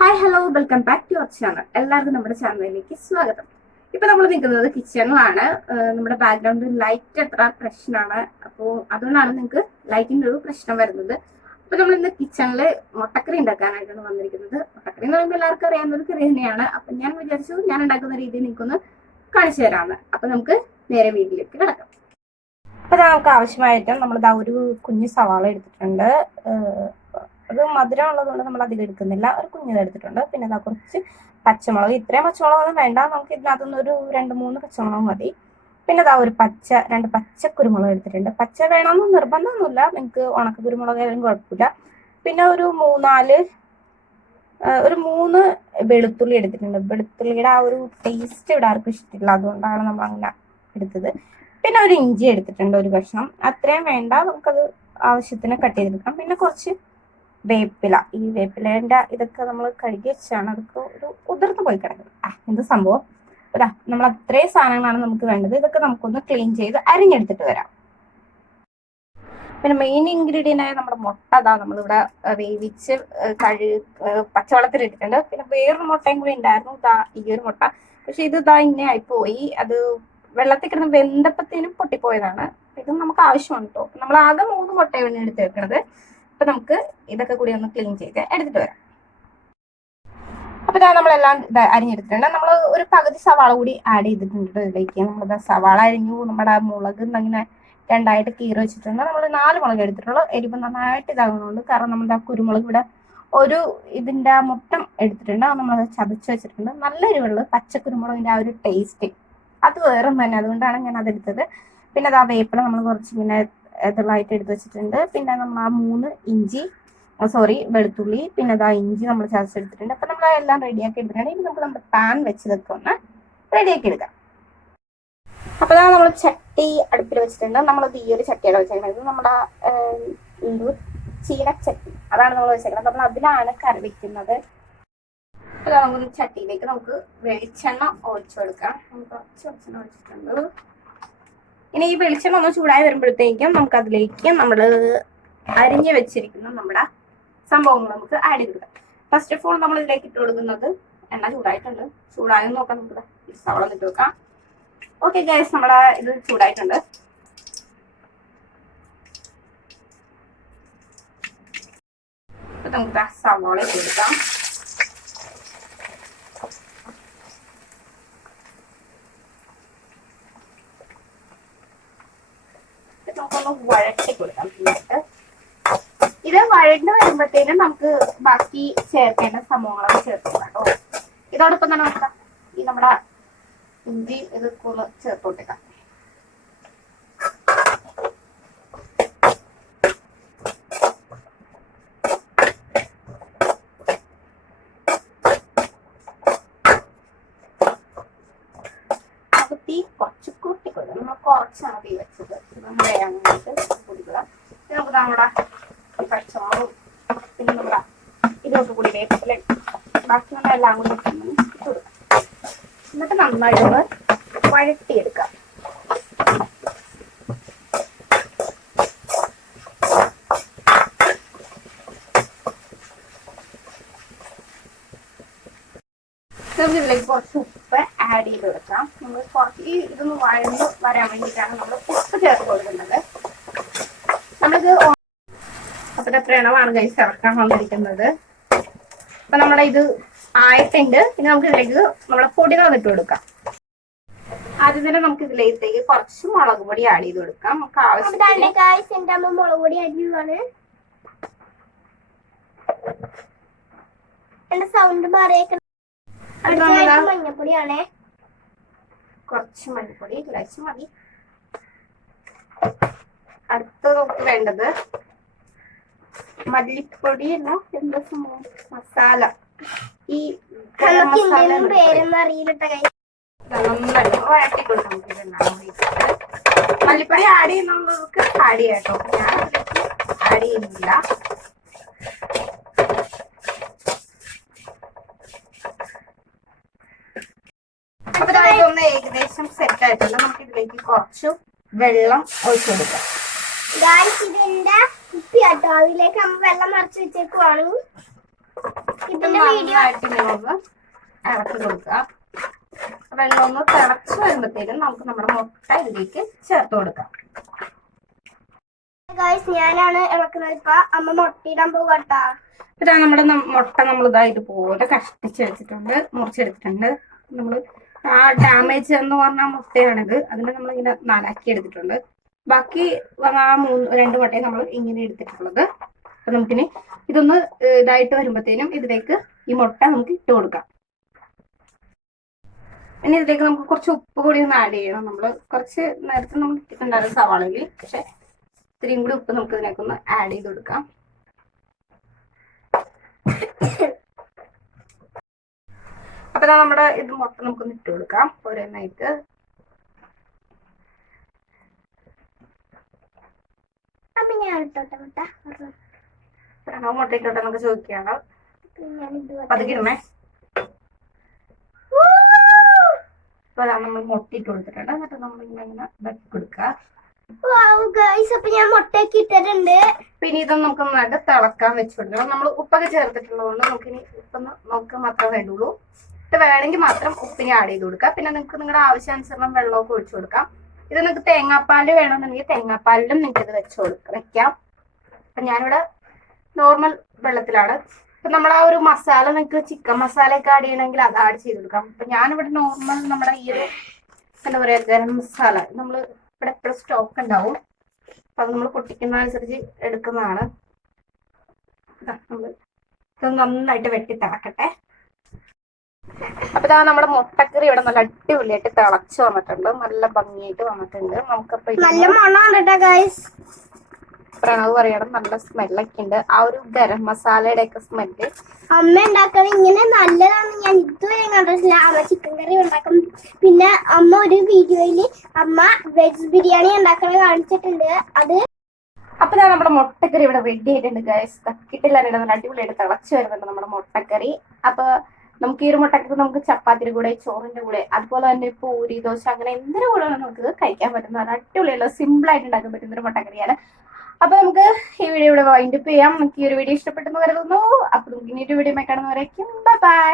Hi hello welcome back to our channel എല്ലാവർക്കും നമ്മുടെ ചാനലിലേക്ക് സ്വാഗതം. ഇപ്പൊ നമ്മൾ നിൽക്കുന്നത് കിച്ചണിലാണ് നമ്മുടെ ബാക്ക്ഗ്രൗണ്ടിൽ ലൈറ്റ് എത്ര പ്രശ്നമാണ് അപ്പോൾ അതുകൊണ്ടാണ് നിങ്ങൾക്ക് ലൈറ്റിന്റെ ഒരു പ്രശ്നം വരുന്നത്. അപ്പൊ നമ്മൾ ഇന്ന് കിച്ചണിൽ മുട്ടക്കറി ഉണ്ടാക്കാനായിട്ടാണ് വന്നിരിക്കുന്നത്. മുട്ടക്കറി എന്ന് പറയുമ്പോൾ എല്ലാവർക്കും അറിയാവുന്ന ഒരു കറി തന്നെയാണ്. അപ്പൊ ഞാൻ വിചാരിച്ചു ഞാൻ ഉണ്ടാക്കുന്ന രീതി നിങ്ങൾക്കൊന്ന് കാണിച്ചു തരാമെന്ന് അപ്പൊ നമുക്ക് നേരെ വീട്ടിലേക്ക് കിടക്കാം. അപ്പൊ നമുക്ക് ആവശ്യമായിട്ട് നമ്മൾ ഒരു കുഞ്ഞു സവാള എടുത്തിട്ടുണ്ട്. അത് മധുരം ഉള്ളതുകൊണ്ട് നമ്മൾ അധികം എടുക്കുന്നില്ല. ഒരു കുഞ്ഞത് എടുത്തിട്ടുണ്ട്. പിന്നെ അതാ കുറച്ച് പച്ചമുളക്. ഇത്രയും പച്ചമുളകൊന്നും വേണ്ട. നമുക്ക് ഇതിനകത്തുനിന്ന് ഒരു രണ്ട് മൂന്ന് പച്ചമുളക് മതി. പിന്നെ അതാ ഒരു പച്ച രണ്ട് പച്ച കുരുമുളക് എടുത്തിട്ടുണ്ട്. പച്ച വേണമെന്ന് നിർബന്ധമൊന്നുമില്ല. നിങ്ങൾക്ക് ഉണക്ക കുരുമുളക് ആയാലും കുഴപ്പമില്ല. പിന്നെ ഒരു മൂന്നാൽ ഒരു മൂന്ന് വെളുത്തുള്ളി എടുത്തിട്ടുണ്ട്. വെളുത്തുള്ളിയുടെ ആ ഒരു ടേസ്റ്റ് ഇവിടെ ആർക്കും ഇഷ്ടമില്ല. അതുകൊണ്ടാണ് നമ്മൾ അങ്ങനെ എടുത്തത്. പിന്നെ ഒരു ഇഞ്ചി എടുത്തിട്ടുണ്ട് ഒരു കഷ്ണം. അത്രയും വേണ്ട. നമുക്കത് ആവശ്യത്തിന് കട്ട് ചെയ്തെടുക്കാം. പിന്നെ കുറച്ച് വേപ്പില. ഈ വേപ്പിലേന്റെ ഇതൊക്കെ നമ്മൾ കഴുകി വെച്ചാണ് അതൊക്കെ ഒരു ഉതിർത്ത് പോയി കിടക്കുന്നത്. ആ എന്ത് സംഭവം? അതാ നമ്മൾ അത്രയും സാധനങ്ങളാണ് നമുക്ക് വേണ്ടത്. ഇതൊക്കെ നമുക്കൊന്ന് ക്ലീൻ ചെയ്ത് അരിഞ്ഞെടുത്തിട്ട് വരാം. പിന്നെ മെയിൻ ഇൻഗ്രീഡിയന്റ് ആയ നമ്മുടെ മുട്ട അതാ നമ്മളിവിടെ വേവിച്ച് കഴു പച്ചവെള്ളത്തിൽ ഇട്ടിട്ടുണ്ട്. പിന്നെ വേറൊരു മുട്ടയും കൂടി ഉണ്ടായിരുന്നു. ഇതാ ഈ ഒരു മുട്ട. പക്ഷെ ഇത് ഇതാ ഇങ്ങനെ ആയിപ്പോയി. അത് വെള്ളത്തിൽ കിടന്ന് വെന്തപ്പത്തേനും പൊട്ടിപ്പോയതാണ്. ഇത് നമുക്ക് ആവശ്യമാണ് കേട്ടോ നമ്മൾ ആകെ മൂന്ന് മുട്ടയാണ് എടുത്ത് വെക്കുന്നത് അപ്പൊ നമുക്ക് ഇതൊക്കെ കൂടി ഒന്ന് ക്ലീൻ ചെയ്ത് എടുത്തിട്ട് വരാം. അപ്പൊ ഇതാ നമ്മളെല്ലാം അരിഞ്ഞെടുത്തിട്ടുണ്ട്. നമ്മൾ ഒരു പകുതി സവാള കൂടി ആഡ് ചെയ്തിട്ടുണ്ട് ഇതിലേക്ക്. നമ്മളിതാ സവാള അരിഞ്ഞു. നമ്മുടെ മുളക് അങ്ങനെ രണ്ടായിട്ട് കീറി വെച്ചിട്ടുണ്ട്. നമ്മൾ നാല് മുളക് എടുത്തിട്ടുള്ളൂ. എരിവ് നന്നായിട്ട് ഇതാകുന്നുണ്ട് കാരണം നമ്മുടെ കുരുമുളക് ഇവിടെ ഒരു ഇതിന്റെ മുട്ടം എടുത്തിട്ടുണ്ട്. അത് നമ്മൾ ചതച്ച് വെച്ചിട്ടുണ്ട്. നല്ല എരിവുള്ളത് പച്ച കുരുമുളകിന്റെ ആ ഒരു ടേസ്റ്റ് അത് വേറെ തന്നെ. അതുകൊണ്ടാണ് ഞാൻ അതെടുത്തത് പിന്നെ അത് ആ വേപ്പില നമ്മൾ കുറച്ച് ഇങ്ങനെ ഇതുള്ളതായിട്ട് എടുത്ത് വെച്ചിട്ടുണ്ട്. പിന്നെ നമ്മൾ ആ മൂന്ന് ഇഞ്ചി സോറി വെളുത്തുള്ളി പിന്നെ അതാ ഇഞ്ചി നമ്മൾ ചതച്ചെടുത്തിട്ടുണ്ട് അപ്പൊ നമ്മൾ എല്ലാം റെഡിയാക്കി എടുത്തിട്ടുണ്ട്. ഇനി നമുക്ക് നമ്മുടെ പാൻ വെച്ച് വെക്കൊന്ന് റെഡി റെഡിയാക്കി എടുക്കാം. അപ്പൊ ഇതാ നമ്മൾ ചട്ടി അടുപ്പിൽ വെച്ചിട്ടുണ്ട്. നമ്മളത് ഈ ഒരു ചട്ടിയാണ് വെച്ചേക്കുന്നത്. നമ്മുടെ ചീനച്ചട്ടി. അതാണ് നമ്മൾ വെച്ചേക്കുന്നത്. നമ്മൾ അതിലാണ് കറി വെക്കുന്നത്. അപ്പൊ ഇതാ നമുക്ക് ചട്ടിയിലേക്ക് നമുക്ക് വെളിച്ചെണ്ണ ഒഴിച്ചു കൊടുക്കാം. കുറച്ച് വെളിച്ചെണ്ണ ഒഴിച്ചിട്ടുണ്ട്. ഇനി ഈ വെളിച്ചെണ്ണ ഒന്ന് ചൂടായി വരുമ്പോഴത്തേക്കും നമുക്ക് അതിലേക്ക് നമ്മൾ അരിഞ്ഞു വെച്ചിരിക്കുന്ന നമ്മുടെ സംഭവങ്ങൾ നമുക്ക് ആഡ് ചെയ്ത് കൊടുക്കാം. ഫസ്റ്റ് ഓഫ് ഓൾ നമ്മൾ ഇതിലേക്ക് ഇട്ട് കൊടുക്കുന്നത് എണ്ണ ചൂടായിട്ടുണ്ട്. ചൂടായെന്ന് നോക്കാം നമുക്ക് സവള ഇട്ട് വെക്കാം ഓക്കെ ഗൈസ് നമ്മളെ ഇത് ചൂടായിട്ടുണ്ട്. നമുക്ക് സവാള ഇട്ട് കൊടുക്കാം. നമുക്കൊന്ന് വഴറ്റി കൊടുക്കാം. ഇത് വഴണ്ട് വരുമ്പോഴത്തേനും നമുക്ക് ബാക്കി ചേർക്കേണ്ട സംഭവങ്ങളൊക്കെ ചേർത്ത് കേട്ടോ. ഇതോടൊപ്പം തന്നെ നമുക്ക് ഈ നമ്മുടെ ഇഞ്ചി ഇത് ഒന്ന് ചേർത്ത് കൊടുക്കാം. തീ നമ്മൾ കുറച്ചാണ് തീ വെച്ചത്. വേഗം കൂടിക്കുക. ഇത് നമുക്ക് നമ്മുടെ പച്ചമുളകും പിന്നെ നമ്മുടെ ഇതൊക്കെ കൂടി വേപ്പില ബാക്കി നമ്മൾ എല്ലാം കൂടി ഇട്ട് കൊടുക്കാം. എന്നിട്ട് നന്നായിട്ട് വഴട്ടിയെടുക്കാം നമുക്കിതിലേക്ക് കുറച്ച് ഉപ്പ് ആഡ് ചെയ്ത് കൊടുക്കാം. നമ്മൾ കുറച്ച് ഈ ഇതൊന്ന് വഴന്ന് വരാൻ വേണ്ടിയിട്ടാണ് നമ്മൾ ഉപ്പ് ചേർത്ത് കൊടുക്കുന്നത്. നമ്മളിത് അപ്പൊ എത്രയാണമാണ് കഴിച്ച് ചേർക്കാൻ വന്നിരിക്കുന്നത്. അപ്പൊ നമ്മുടെ ഇത് ആയിട്ടുണ്ട്. ഇനി നമുക്ക് ഇതിലേക്ക് നമ്മളെ പൊടികൾ ഇട്ട് കൊടുക്കാം. ആദ്യം തന്നെ നമുക്ക് ഇതിലേക്ക് കുറച്ച് മുളക് പൊടി ആഡ് ചെയ്ത് കൊടുക്കാം. നമുക്ക് ആവശ്യം മുളക് പൊടി എന്റെ സൗണ്ട് മഞ്ഞപ്പൊടിയാണേ. കുറച്ച് മഞ്ഞപ്പൊടി മതി. അടുത്തത് നമുക്ക് വേണ്ടത് മല്ലിപ്പൊടി എന്നോ എന്താ സംഭവം? മസാല. ഈ നന്നായിട്ട് നമുക്ക്. മല്ലിപ്പൊടി ആഡ് ചെയ്യുന്നവർക്ക് ആഡ് ചെയ്യാം കേട്ടോ. ഞാൻ ആഡ് ചെയ്യുന്നില്ല. അപ്പൊ ദാ ഇതൊന്ന് ഏകദേശം സെറ്റ് ആയിട്ടുണ്ട്. നമുക്ക് ഇതിലേക്ക് കുറച്ച് വെള്ളം ഒഴിച്ചു കൊടുക്കാം. എന്റെ അതിലേക്ക് അമ്മ വെള്ളം മറിച്ച് വെച്ചേക്കുവാണ്. ഇത് ഇതിന്റെ വീഡിയോ ഒന്ന് ഇളക്കി കൊടുക്കുക. വെള്ളം ഒന്ന് തിളച്ച് വരുമ്പോഴത്തേക്കും നമുക്ക് നമ്മുടെ മുട്ട ഇതിലേക്ക് ചേർത്ത് കൊടുക്കാം. ഗൈസ് ഞാനാണ് ഇളക്കുന്നത്. ഇപ്പൊ അമ്മ മുട്ടയിടാൻ പോകട്ടാ ഇതാ നമ്മുടെ മുട്ട നമ്മൾ ഇതാ ഇതുപോലെ വെച്ചിട്ടുണ്ട് മുറിച്ചെടുത്തിട്ടുണ്ട്. നമ്മൾ ആ ഡാമേജ് എന്ന് പറഞ്ഞ മുട്ടയാണിത്. അതിനെ നമ്മളിങ്ങനെ നാലാക്കി എടുത്തിട്ടുണ്ട്. ബാക്കി ആ മൂന്ന് രണ്ട് മുട്ടയും നമ്മൾ ഇങ്ങനെ എടുത്തിട്ടുള്ളത്. അപ്പൊ നമുക്കിനി ഇതൊന്ന് ഇതായിട്ട് വരുമ്പോഴത്തേനും ഇതിലേക്ക് ഈ മുട്ട നമുക്ക് ഇട്ട് കൊടുക്കാം. പിന്നെ ഇതിലേക്ക് നമുക്ക് കുറച്ച് ഉപ്പ് കൂടി ഒന്ന് ആഡ് ചെയ്യണം. നമ്മൾ കുറച്ച് നേരത്തെ നമ്മൾ ഇട്ടിട്ടുണ്ടായിരുന്നു സവാളയിൽ പക്ഷെ ഇത്രയും കൂടി ഉപ്പ് നമുക്ക് ഇതിനേക്കൊന്ന് ആഡ് ചെയ്ത് കൊടുക്കാം. അപ്പൊ നമ്മുടെ ഇത് മുട്ട നമുക്കൊന്ന് ഇട്ട് കൊടുക്കാം. ഓരോന്നായിട്ട്. ഞാൻ ഇട്ടോട്ടെ മുട്ട നമുക്ക് നമ്മൾ കൊടുത്തിട്ടുണ്ട്. എന്നിട്ട് നമ്മൾ ഇങ്ങനെ ഇങ്ങനെ ഇതാക്കി കൊടുക്കുക ഞാൻ മുട്ടയൊക്കെ ഇട്ടിട്ടുണ്ട്. പിന്നെ ഇതൊന്നും നമുക്ക് നന്നായിട്ട് തിളക്കാൻ വെച്ച് കൊടുക്കണം. നമ്മൾ ഉപ്പൊക്കെ ചേർത്തിട്ടുള്ളതുകൊണ്ട് നമുക്ക് ഇനി ഉപ്പൊന്ന് നോക്കുക മാത്രമേ വേണ്ടുള്ളൂ. ഇത് വേണമെങ്കിൽ മാത്രം ഉപ്പിനെ ആഡ് ചെയ്ത് കൊടുക്കാം. പിന്നെ നിങ്ങൾക്ക് നിങ്ങളുടെ ആവശ്യാനുസരണം വെള്ളമൊക്കെ ഒഴിച്ചു കൊടുക്കാം. ഇത് നിങ്ങൾക്ക് തേങ്ങാപ്പാൽ വേണമെന്നുണ്ടെങ്കിൽ തേങ്ങാപ്പാലിലും നിങ്ങൾക്ക് ഇത് വെച്ച് വെക്കാം. അപ്പൊ ഞാനിവിടെ നോർമൽ വെള്ളത്തിലാണ്. അപ്പൊ നമ്മൾ ആ ഒരു മസാല നിങ്ങൾക്ക് ചിക്കൻ മസാല ഒക്കെ ആഡ് ചെയ്യണമെങ്കിൽ അത് ആഡ് ചെയ്ത് കൊടുക്കാം. അപ്പൊ ഞാനിവിടെ നോർമൽ നമ്മുടെ ഈ ഒരു എന്താ പറയാ ഗരം മസാല നമ്മൾ ഇവിടെ എപ്പോഴും സ്റ്റോക്ക് ഉണ്ടാവും. അപ്പൊ അത് നമ്മൾ പൊട്ടിക്കുന്ന അനുസരിച്ച് എടുക്കുന്നതാണ് നമ്മൾ ഇത് നന്നായിട്ട് വെട്ടി തിളക്കട്ടെ. അപ്പൊ ഇതാ നമ്മുടെ മുട്ടക്കറി ഇവിടെ നല്ല അടിപൊളിയായിട്ട് തിളച്ച് വന്നിട്ടുണ്ട്. നല്ല ഭംഗിയായിട്ട് വന്നിട്ടുണ്ട്. നമുക്ക് ഇത് നല്ല പ്രണവ് പറയണം നല്ല സ്മെല്ലൊക്കെ ഉണ്ട്. ആ ഒരു ഗരം മസാലയുടെ ഒക്കെ സ്മെല്ല്. അമ്മ ഉണ്ടാക്കണ ഇങ്ങനെ നല്ലതാണ്. ഞാൻ ഇതുവരെ കണ്ടിട്ടില്ല. അമ്മ ചിക്കൻ കറി ഉണ്ടാക്കും. പിന്നെ അമ്മ ഒരു വീഡിയോയിൽ അമ്മ വെജ് ബിരിയാണി ഉണ്ടാക്കണ കാണിച്ചിട്ടുണ്ട്. അത് അപ്പൊ ഞാൻ നമ്മുടെ മുട്ടക്കറി ഇവിടെ റെഡി ആയിട്ടുണ്ട് ഗൈസ് തക്കിട്ടില്ല നല്ല അടിപൊളിയായിട്ട് തിളച്ച് വരുന്നുണ്ട് നമ്മുടെ മുട്ടക്കറി. അപ്പൊ നമുക്ക് ഈ ഒരു നമുക്ക് ചപ്പാത്തിയുടെ കൂടെ ചോറിന്റെ കൂടെ അതുപോലെ തന്നെ പൂരി ദോശ അങ്ങനെ എന്തിനു കൂടെ നമുക്ക് കഴിക്കാൻ പറ്റുന്ന അടിപൊളിയുള്ള സിമ്പിൾ ആയിട്ട് ഉണ്ടാക്കാൻ പറ്റുന്ന ഒരു മുട്ടക്കറിയാണ്. അപ്പൊ നമുക്ക് ഈ വീഡിയോ ഇവിടെ വൈൻഡപ്പ് ചെയ്യാം. നമുക്ക് ഈ ഒരു വീഡിയോ ഇഷ്ടപ്പെട്ടെന്ന് കരുതുന്നു. അപ്പൊ നമുക്ക് ഇനി ഒരു വീഡിയോ കാണുന്നവരേക്കും. ബൈ